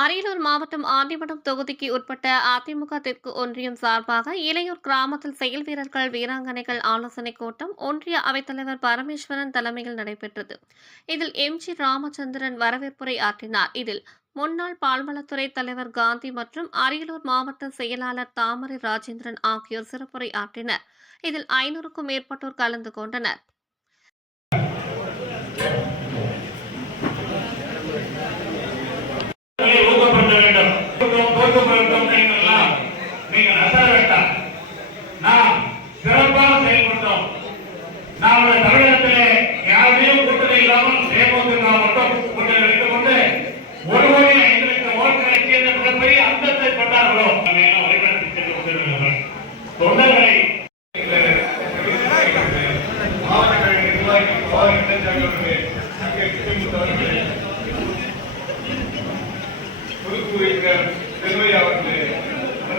அரியலூர் மாவட்டம் ஆண்டிமடம் தொகுதிக்கு உட்பட்ட அதிமுக தெற்கு ஒன்றியம் சார்பாக இளையூர் கிராமத்தில் செயல் வீரர்கள் வீராங்கனைகள் ஆலோசனைக் கூட்டம் ஒன்றிய அவைத்தலைவர் பரமேஸ்வரன் தலைமையில் நடைபெற்றது. இதில் எம். ஜி. ராமச்சந்திரன் வரவேற்புரை ஆற்றினார். இதில் முன்னாள் பால்வளத்துறை தலைவர் காந்தி மற்றும் அரியலூர் மாவட்ட செயலாளர் தாமரை ராஜேந்திரன் ஆகியோர் சிறப்புரை ஆற்றினர். இதில் ஐநூறுக்கும் மேற்பட்டோர் கலந்து கொண்டனர். நாம் தமிழகத்திலே யாரையும் கூட்டணி இல்லாமல் தேமுதிக மட்டும் கூட்டணி வைத்துக் கொண்டு ஒரு கோடி ஐந்து லட்சம் ஓட்டுகளை சேர்ந்த பிறப்பை அந்தத்தை கொண்டார்களோ நம்ம சென்று தொண்டர்களை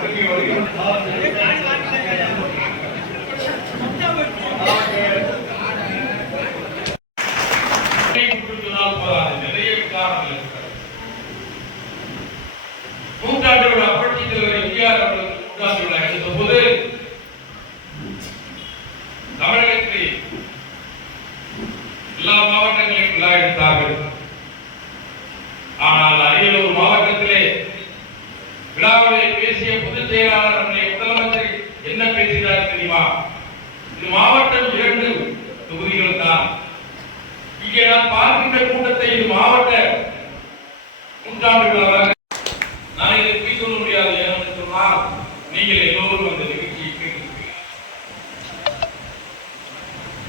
நிர்வாகிகள் நூற்றாண்டோட புரட்சி தலைவர் எம்ஜிஆர் நூற்றாண்டு விழா எடுத்த போது தமிழகத்தில் எல்லா மாவட்டங்களிலும் விழா எடுத்தார்கள் ஆனால் அரியலூர் மாவட்டத்திலே விழாவிலே பேசிய பொதுச் செயலாளர் முதலமைச்சர் என்ன பேசினார் தெரியுமா? இது மாவட்டம் இரண்டு தொகுதிகள் தான். இங்கே நான் பார்க்கின்ற கூட்டத்தை இது மாவட்ட நூற்றாண்டு விழாவாக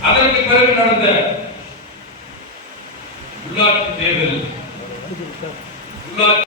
அதற்கு பிறகு நடந்த உள்ளாட்சி தேர்தல் உள்ளாட்சி